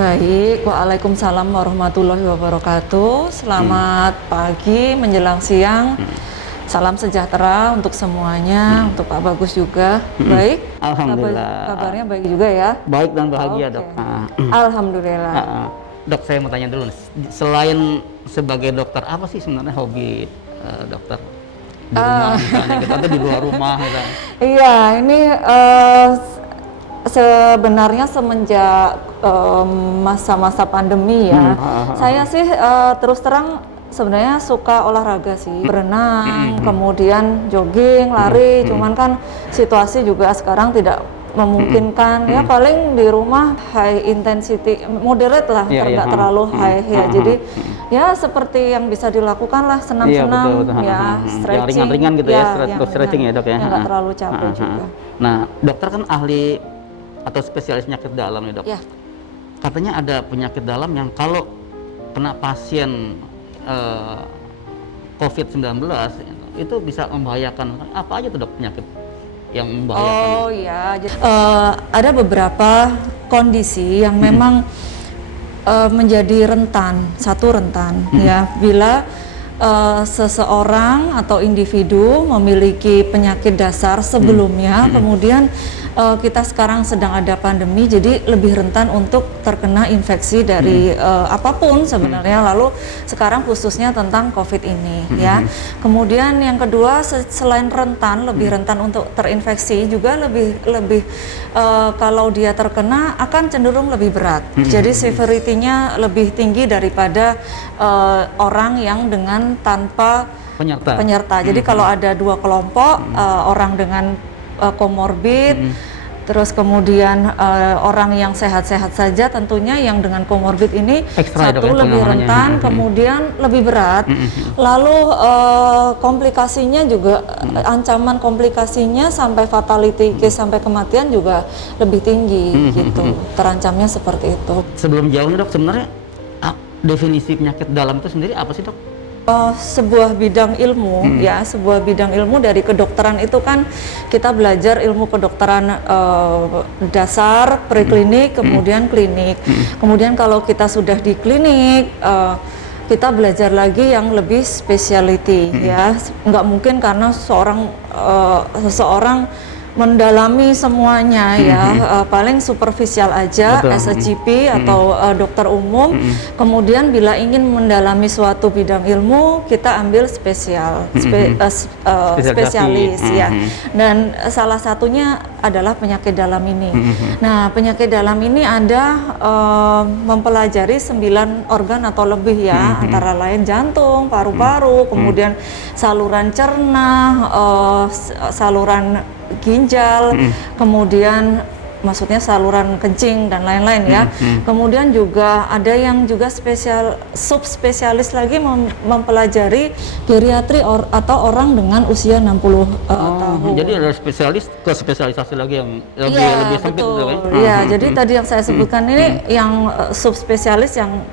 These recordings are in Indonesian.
Baik, Waalaikumsalam warahmatullahi wabarakatuh. Selamat pagi menjelang siang. Salam sejahtera untuk semuanya, untuk Pak Bagus juga. Baik, Alhamdulillah. kabarnya baik juga ya? Baik dan bahagia, Oke. Dok. Alhamdulillah. Dok, saya mau tanya dulu nih. Selain sebagai dokter, apa sih sebenarnya hobi dokter? Di rumah misalnya gitu, atau di luar rumah misalnya? Iya, ini sebenarnya semenjak masa-masa pandemi ya, saya sih terus terang sebenarnya suka olahraga sih, berenang, kemudian jogging, lari. Cuman kan situasi juga sekarang tidak memungkinkan, ya paling di rumah high intensity, moderate lah, nggak terlalu high ya. Jadi ya seperti yang bisa dilakukan lah, senam-senam, ya stretching, yang ringan-ringan gitu ya, stretching ya, Dok ya. Yang nggak terlalu capek juga. Nah, dokter kan ahli atau spesialis penyakit dalam nih, Dok. Ya. Katanya ada penyakit dalam yang kalau kena pasien COVID-19 itu bisa membahayakan. Apa aja tuh, Dok, penyakit yang membahayakan? Oh ya, ada beberapa kondisi yang memang menjadi rentan, satu rentan ya, bila seseorang atau individu memiliki penyakit dasar sebelumnya, kemudian kita sekarang sedang ada pandemi, jadi lebih rentan untuk terkena infeksi dari apapun sebenarnya. Lalu sekarang khususnya tentang COVID ini ya. Kemudian yang kedua, selain rentan, lebih rentan untuk terinfeksi, juga lebih kalau dia terkena akan cenderung lebih berat. Jadi severity-nya lebih tinggi daripada orang yang dengan tanpa penyerta. Jadi kalau ada dua kelompok, orang dengan komorbid, terus kemudian orang yang sehat-sehat saja, tentunya yang dengan komorbid ini satu lebih rentan, kemudian lebih berat. Lalu komplikasinya juga, ancaman komplikasinya sampai fatality case, sampai kematian juga lebih tinggi gitu. Terancamnya seperti itu. Sebelum jauh nih, Dok, sebenarnya definisi penyakit dalam itu sendiri apa sih, Dok? Sebuah bidang ilmu ya, sebuah bidang ilmu dari kedokteran itu kan kita belajar ilmu kedokteran dasar, preklinik, kemudian klinik. Kemudian kalau kita sudah di klinik, kita belajar lagi yang lebih specialty ya. Nggak mungkin karena seseorang mendalami semuanya ya, paling superficial aja. Betul. As a GP atau dokter umum. Kemudian bila ingin mendalami suatu bidang ilmu, kita ambil spesialis ya. Dan salah satunya adalah penyakit dalam ini. Nah, penyakit dalam ini ada mempelajari 9 organ atau lebih ya, antara lain jantung, paru-paru, kemudian saluran cerna, saluran ginjal, kemudian maksudnya saluran kencing dan lain-lain ya. Kemudian juga ada yang juga subspesialis lagi mempelajari geriatri atau orang dengan usia 60 tahun. Jadi ada spesialis ke spesialisasi lagi yang lebih sempit gitu kan? Iya, jadi tadi yang saya sebutkan ini yang subspesialis yang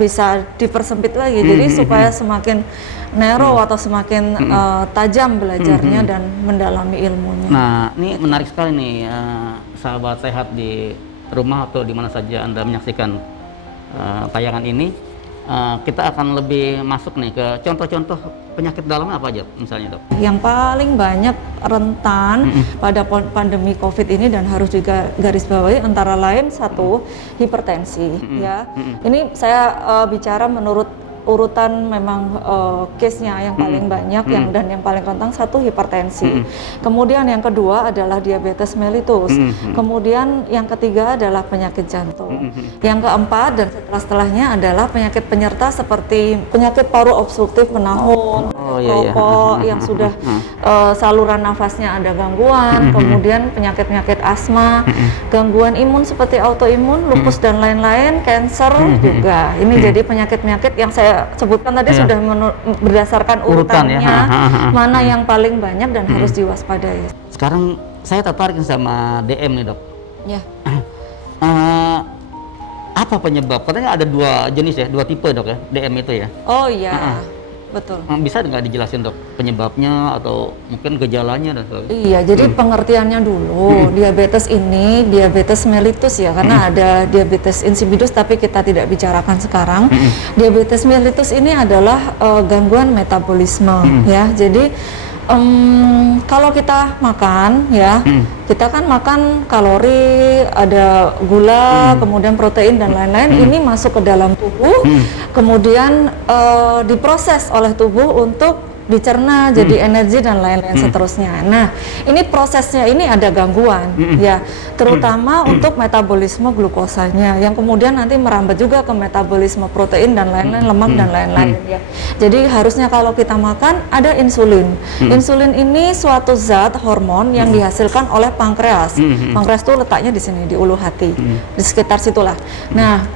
bisa dipersempit lagi. Jadi supaya semakin narrow atau semakin tajam belajarnya dan mendalami ilmunya. Nah, ini menarik sekali nih, sahabat sehat di rumah atau di mana saja Anda menyaksikan tayangan ini. Kita akan lebih masuk nih ke contoh-contoh penyakit dalam apa aja misalnya, Dok? Yang paling banyak rentan pada pandemi COVID ini dan harus juga garis bawahi antara lain satu, hipertensi ya. Ini saya bicara menurut urutan memang case-nya yang paling banyak dan yang paling rentan, satu hipertensi. Kemudian yang kedua adalah diabetes mellitus. Kemudian yang ketiga adalah penyakit jantung. Yang keempat dan setelahnya adalah penyakit penyerta seperti penyakit paru obstruktif menahun, rokok yang sudah saluran nafasnya ada gangguan, kemudian penyakit-penyakit asma, gangguan imun seperti autoimun, lupus dan lain-lain, cancer juga. Ini jadi penyakit-penyakit yang saya sebutkan tadi sudah berdasarkan urutannya, mana yang paling banyak dan harus diwaspadai. Sekarang saya tertarik sama DM nih, Dok. Ya. Apa penyebab? Katanya ada 2 jenis ya, 2 tipe, Dok ya, DM itu ya? Oh iya. betul. Bisa nggak dijelasin dok penyebabnya atau mungkin gejalanya dan sebagainya? Iya, jadi pengertiannya dulu, diabetes ini diabetes mellitus ya, karena ada diabetes insipidus tapi kita tidak bicarakan sekarang. Diabetes mellitus ini adalah gangguan metabolisme ya. Jadi kalau kita makan ya, kita kan makan kalori, ada gula, kemudian protein dan lain-lain, ini masuk ke dalam tubuh, kemudian diproses oleh tubuh untuk dicerna jadi energi dan lain-lain seterusnya. Nah, ini prosesnya ini ada gangguan ya, terutama untuk metabolisme glukosanya yang kemudian nanti merambat juga ke metabolisme protein dan lain-lain, lemak dan lain-lain ya. Jadi harusnya kalau kita makan ada insulin. Insulin ini suatu zat hormon yang dihasilkan oleh pankreas. Pankreas itu letaknya di sini di ulu hati, di sekitar situlah. Nah,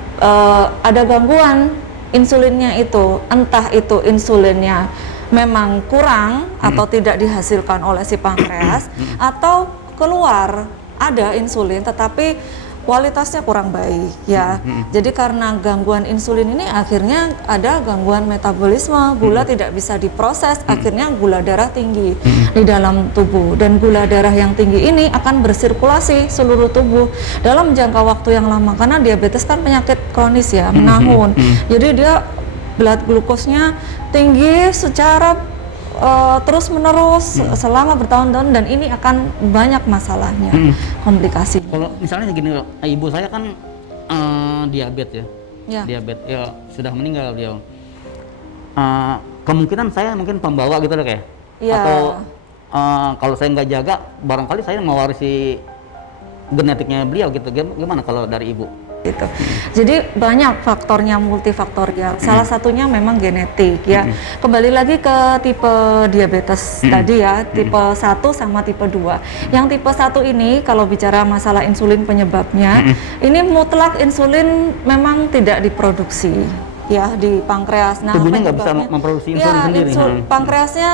ada gangguan insulinnya itu, entah itu insulinnya memang kurang atau tidak dihasilkan oleh si pankreas, atau keluar ada insulin tetapi kualitasnya kurang baik ya. Jadi karena gangguan insulin ini akhirnya ada gangguan metabolisme, gula tidak bisa diproses, akhirnya gula darah tinggi di dalam tubuh, dan gula darah yang tinggi ini akan bersirkulasi seluruh tubuh dalam jangka waktu yang lama, karena diabetes kan penyakit kronis ya, menahun. Jadi dia blood glukosnya tinggi secara terus menerus selama bertahun-tahun, dan ini akan banyak masalahnya, komplikasi. Kalau misalnya gini loh, ibu saya kan diabetes Ya. diabetes ya, sudah meninggal dia. Kemungkinan saya mungkin pembawa gitu loh kayak, Ya. atau kalau saya nggak jaga, barangkali saya mewarisi genetiknya beliau gitu. Gimana kalau dari ibu? Gitu. Jadi banyak faktornya, multifaktorial. Salah satunya memang genetik ya. Kembali lagi ke tipe diabetes tadi ya, tipe 1 sama tipe 2. Yang tipe 1 ini kalau bicara masalah insulin penyebabnya, ini mutlak insulin memang tidak diproduksi ya di pankreas. Nah, Tubuhnya nggak bisa penyebabnya- memproduksi insulin sendiri. Pankreasnya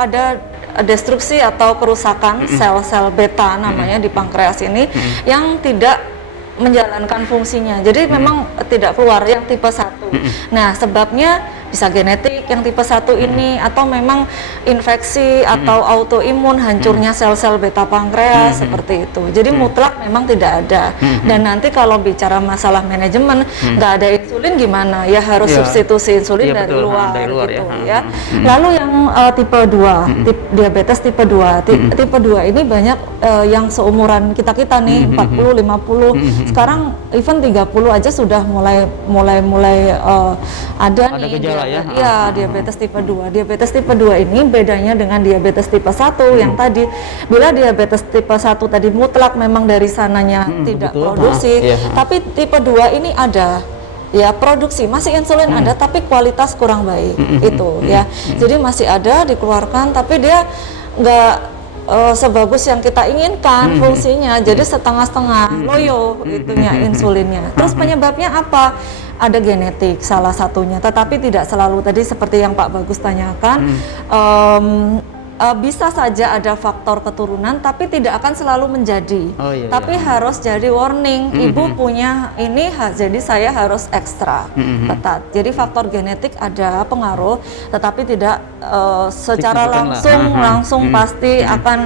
ada destruksi atau kerusakan sel-sel beta namanya di pankreas ini yang tidak menjalankan fungsinya. Jadi memang tidak keluar yang tipe 1. Nah, sebabnya bisa genetik yang tipe 1 ini, atau memang infeksi atau autoimun, hancurnya sel-sel beta pankreas seperti itu. Jadi mutlak memang tidak ada. Dan nanti kalau bicara masalah manajemen, nggak ada insulin gimana? Ya harus Ya. substitusi insulin Iya, dari betul. luar, Dari luar gitu ya. ya. Lalu yang tipe 2, diabetes tipe 2. Tipe 2 ini banyak yang seumuran kita-kita nih, 40, 50. Sekarang even 30 aja sudah mulai ada nih gejala ya? Iya, diabetes tipe 2. Diabetes tipe 2 ini bedanya dengan diabetes tipe 1 yang tadi. Bila diabetes tipe 1 tadi mutlak memang dari sananya tidak betul. produksi, Iya. tapi tipe 2 ini ada ya produksi, masih insulin ada tapi kualitas kurang baik itu ya. Jadi masih ada dikeluarkan tapi dia nggak sebagus yang kita inginkan fungsinya, jadi setengah-setengah, loyo itunya insulinnya. Terus penyebabnya apa? Ada genetik salah satunya, tetapi tidak selalu tadi seperti yang Pak Bagus tanyakan. Bisa saja ada faktor keturunan, tapi tidak akan selalu menjadi. Oh, iya, Tapi harus jadi warning, ibu punya ini, jadi saya harus ekstra ketat. Jadi faktor genetik ada pengaruh, tetapi tidak secara Signifikan lah. langsung pasti akan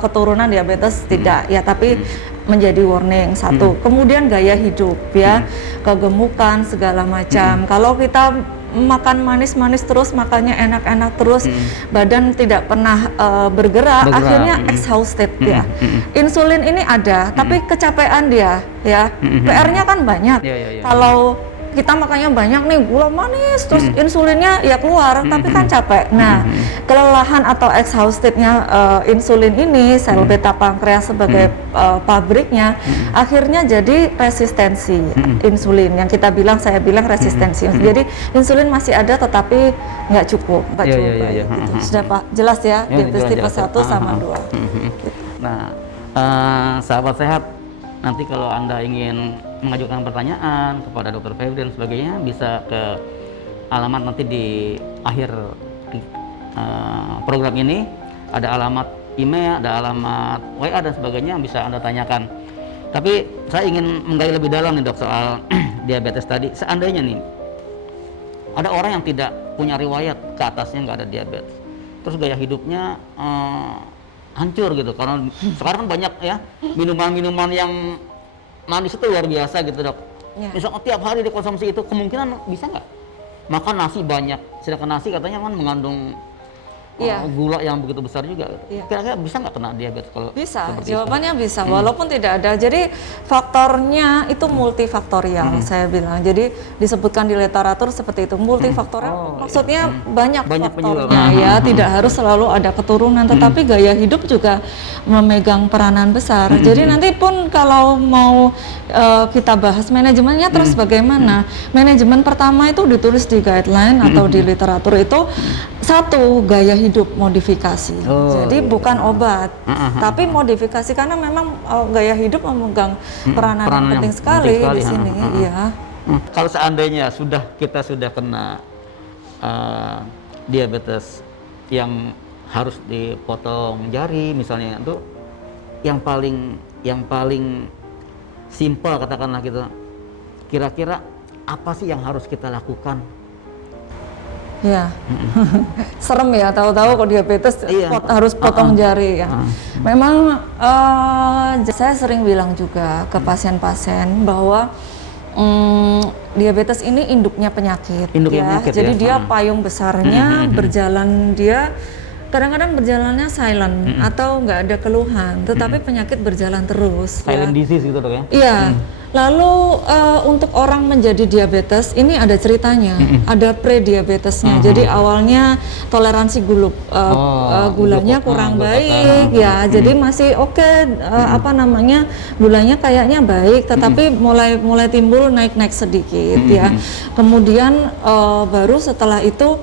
keturunan diabetes, tidak ya, tapi menjadi warning satu. Kemudian gaya hidup ya, kegemukan segala macam. Kalau kita makan manis-manis terus, makannya enak-enak terus, badan tidak pernah bergerak, akhirnya exhausted ya. Insulin ini ada, tapi kecapean dia ya. PR-nya kan banyak. Iya. Kalau kita makannya banyak nih, gula manis, terus insulinnya ya keluar, tapi kan capek. Nah, kelelahan atau exhaustednya insulin ini, sel beta pankreas sebagai pabriknya, akhirnya jadi resistensi insulin. Yang kita bilang, saya bilang resistensi. Jadi insulin masih ada, tetapi nggak cukup, nggak Iya, cukup. iya, iya. Gitu. Sudah Pak, jelas ya, Ya, diabetes tipe jelas. 1 sama 2. Nah, sahabat sehat, nanti kalau Anda ingin mengajukan pertanyaan kepada Dr. Febri dan sebagainya, bisa ke alamat nanti di akhir program ini. Ada alamat email, ada alamat WA dan sebagainya yang bisa Anda tanyakan. Tapi saya ingin menggali lebih dalam nih dok soal diabetes tadi. Seandainya nih ada orang yang tidak punya riwayat ke atasnya nggak ada diabetes, terus gaya hidupnya hancur gitu, karena sekarang kan banyak ya minuman-minuman yang manis itu luar biasa gitu dok. Misalnya tiap hari dikonsumsi itu, kemungkinan bisa nggak makan nasi banyak, sedangkan nasi katanya kan mengandung gula yang begitu besar juga. Kira-kira bisa nggak kena diabetes kalau bisa? Jawabannya bisa, walaupun tidak ada. Jadi faktornya itu multifaktorial, saya bilang. Jadi disebutkan di literatur seperti itu, multifaktorial. Maksudnya banyak faktornya ya, tidak harus selalu ada keturunan, tetapi gaya hidup juga memegang peranan besar. Jadi nanti pun kalau mau kita bahas manajemennya terus bagaimana? Manajemen pertama itu ditulis di guideline atau di literatur itu satu, gaya hidup modifikasi. Jadi bukan obat, tapi modifikasi, karena memang gaya hidup memegang peranan yang penting sekali di sini. Iya. Kalau seandainya kita sudah kena diabetes yang harus dipotong jari misalnya, itu yang paling simpel katakanlah gitu. Kira-kira apa sih yang harus kita lakukan? Ya, serem ya, tahu-tahu kok diabetes harus potong jari ya. Memang saya sering bilang juga ke pasien-pasien bahwa diabetes ini induknya penyakit, jadi dia payung besarnya berjalan, dia kadang-kadang berjalannya silent atau nggak ada keluhan, tetapi penyakit berjalan terus. Silent disease gitu dok ya? Iya. Lalu untuk orang menjadi diabetes ini ada ceritanya, ada pre-diabetesnya. Jadi awalnya toleransi gulanya kurang baik ya, jadi masih oke, gulanya kayaknya baik, tetapi mulai timbul naik sedikit ya. Kemudian baru setelah itu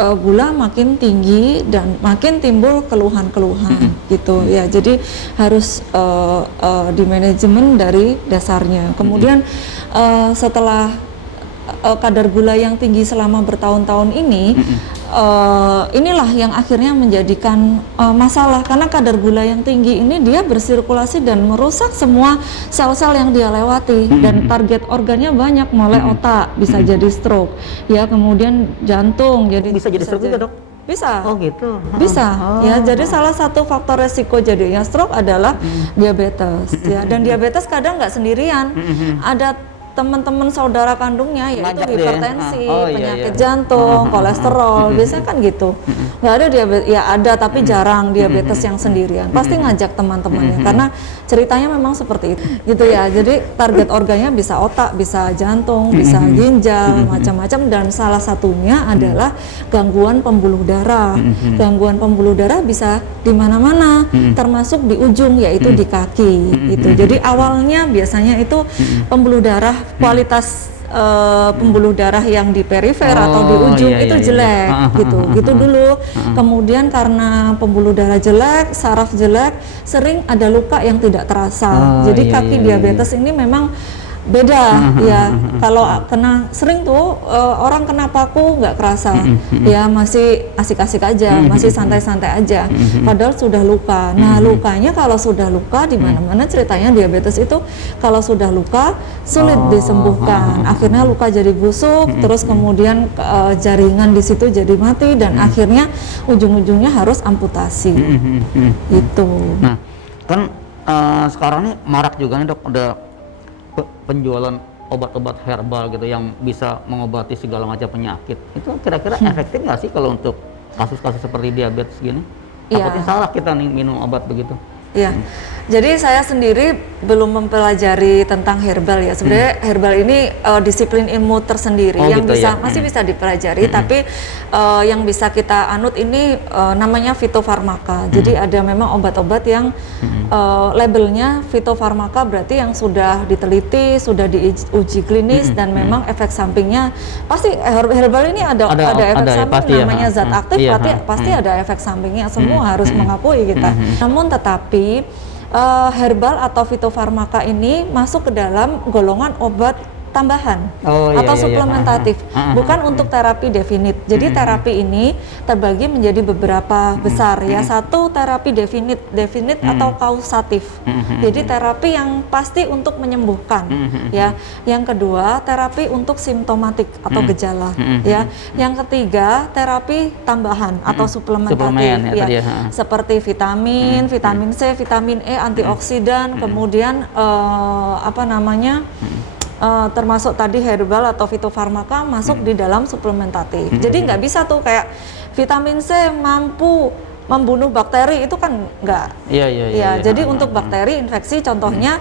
gula makin tinggi dan makin timbul keluhan-keluhan gitu ya. Jadi harus di manajemen dari dasarnya. Kemudian setelah kadar gula yang tinggi selama bertahun-tahun ini, inilah yang akhirnya menjadikan masalah, karena kadar gula yang tinggi ini dia bersirkulasi dan merusak semua sel-sel yang dia lewati, dan target organnya banyak, mulai otak bisa jadi stroke ya, kemudian jantung bisa jadi stroke juga dok? Bisa. Oh gitu. Bisa. Ya, jadi salah satu faktor resiko jadinya stroke adalah diabetes ya, dan diabetes kadang nggak sendirian. Ada teman-teman saudara kandungnya, yaitu hipertensi, penyakit jantung, kolesterol, biasanya kan gitu. Nggak ada diabetes, ya ada tapi jarang diabetes yang sendirian. Pasti ngajak teman-temannya, karena ceritanya memang seperti itu, gitu ya. Jadi target organnya bisa otak, bisa jantung, bisa ginjal, macam-macam. Dan salah satunya adalah gangguan pembuluh darah. Gangguan pembuluh darah bisa di mana-mana, termasuk di ujung, yaitu di kaki. Gitu. Jadi awalnya biasanya itu pembuluh darah, kualitas pembuluh darah yang di perifer atau di ujung itu jelek gitu dulu. Kemudian karena pembuluh darah jelek, saraf jelek, sering ada luka yang tidak terasa. Jadi kaki diabetes ini memang beda ya. Kalau kena sering tuh orang kena paku nggak kerasa ya, masih asik-asik aja, masih santai-santai aja, padahal sudah luka. Nah, lukanya kalau sudah luka di mana-mana, ceritanya diabetes itu kalau sudah luka sulit disembuhkan. Akhirnya luka jadi busuk, terus kemudian jaringan di situ jadi mati, dan akhirnya ujung-ujungnya harus amputasi. Itu. Nah, kan sekarang nih marak juga nih dok, ada penjualan obat-obat herbal gitu yang bisa mengobati segala macam penyakit. Itu kira-kira efektif nggak sih kalau untuk kasus-kasus seperti diabetes gini? Takutnya salah kita nih minum obat begitu. Iya, jadi saya sendiri belum mempelajari tentang herbal ya. Sebenarnya herbal ini disiplin ilmu tersendiri yang gitu bisa masih bisa dipelajari, tapi yang bisa kita anut ini namanya fitofarmaka. Jadi ada memang obat-obat yang labelnya fitofarmaka, berarti yang sudah diteliti, sudah diuji klinis, dan memang efek sampingnya pasti. Herbal ini ada efek samping, namanya zat aktif, pasti ada efek sampingnya. Semua harus mengakui kita. Namun tetapi herbal atau fitofarmaka ini masuk ke dalam golongan obat tambahan Oh, iya, atau iya, iya. suplementatif, bukan untuk terapi definit. Jadi terapi ini terbagi menjadi beberapa besar ya. Satu terapi definit atau kausatif. Jadi terapi yang pasti untuk menyembuhkan ya. Yang kedua terapi untuk simptomatik atau gejala ya. Yang ketiga terapi tambahan atau suplementatif Suplemen, ya, ya. tadi ya. Seperti vitamin C, vitamin E, antioksidan, kemudian termasuk tadi herbal atau fitofarmaka masuk di dalam suplementatif. Jadi nggak bisa tuh kayak vitamin C mampu membunuh bakteri, itu kan nggak. Iya. Jadi untuk bakteri infeksi contohnya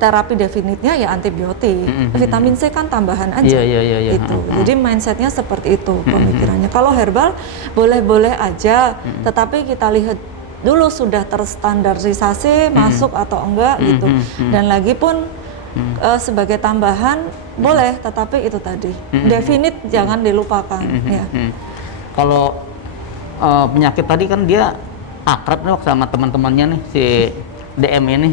terapi definitnya ya antibiotik. Vitamin C kan tambahan aja. Iya. Itu. Jadi mindsetnya seperti itu pemikirannya. Kalau herbal boleh-boleh aja, tetapi kita lihat dulu sudah terstandarisasi masuk atau enggak gitu. Dan lagi pun sebagai tambahan boleh, tetapi itu tadi definit jangan dilupakan ya. Kalau penyakit tadi kan dia akrab nih sama teman-temannya nih si DM ini.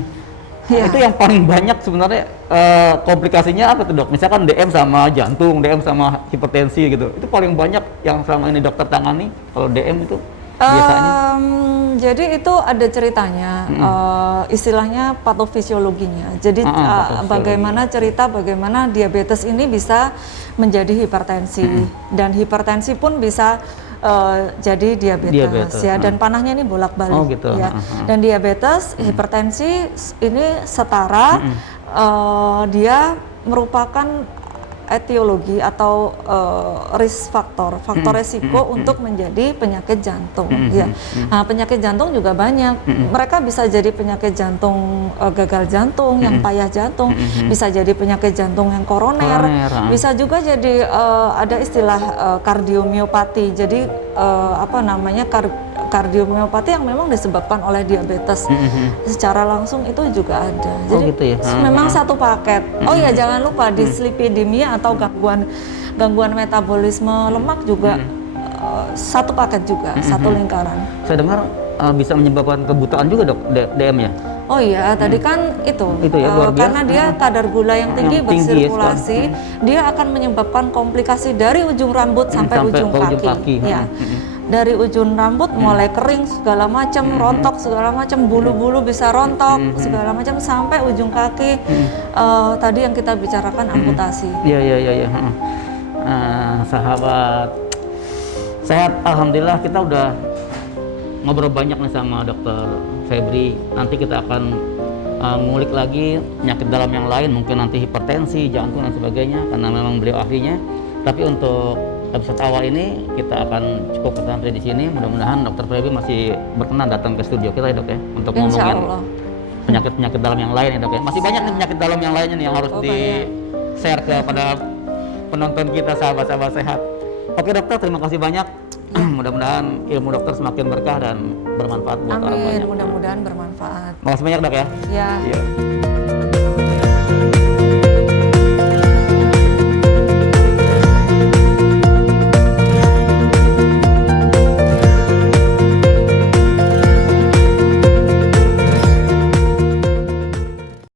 Ya. Itu yang paling banyak sebenarnya komplikasinya apa tuh dok? Misalkan DM sama jantung, DM sama hipertensi gitu. Itu paling banyak yang selama ini dokter tangani. Kalau DM itu biasanya. Jadi itu ada ceritanya, istilahnya patofisiologinya. Jadi bagaimana diabetes ini bisa menjadi hipertensi, dan hipertensi pun bisa jadi diabetes ya. Dan panahnya ini bolak-balik ya. Dan diabetes, hipertensi ini setara, dia merupakan etiologi atau risk faktor resiko untuk menjadi penyakit jantung ya. Nah, penyakit jantung juga banyak. Mereka bisa jadi penyakit jantung gagal jantung, yang payah jantung, bisa jadi penyakit jantung yang koroner, bisa juga jadi ada istilah kardiomiopati. Jadi kardiomiopati yang memang disebabkan oleh diabetes secara langsung itu juga ada. Jadi gitu ya? memang satu paket. Oh ya, jangan lupa dislipidemia atau gangguan metabolisme lemak juga satu paket juga, satu lingkaran. Saya dengar bisa menyebabkan kebutaan juga dok, DM ya? Oh iya, tadi kan itu ya, luar biasa. karena dia kadar gula yang tinggi bersirkulasi, dia akan menyebabkan komplikasi dari ujung rambut sampai ujung kaki. Ya. Dari ujung rambut mulai kering segala macam, rontok segala macam, bulu-bulu bisa rontok segala macam sampai ujung kaki. Tadi yang kita bicarakan amputasi. Iya. Sahabat sehat, alhamdulillah kita udah ngobrol banyak nih sama dokter Febri. Nanti kita akan ngulik lagi penyakit dalam yang lain, mungkin nanti hipertensi, jantung dan sebagainya, karena memang beliau ahlinya. Tapi untuk episode awal ini kita akan cukup sampai di sini. Mudah-mudahan dokter Febri masih berkenan datang ke studio kita ya dok ya, untuk ngomongin penyakit-penyakit dalam yang lain ya dok ya. Masih banyak nih penyakit dalam yang lainnya nih yang harus di-share kepada penonton kita, sahabat-sahabat sehat. Oke dokter, terima kasih banyak. Mudah-mudahan ilmu dokter semakin berkah dan bermanfaat buat orang banyak. Amin, mudah-mudahan bermanfaat. Makasih banyak dok ya. Ya.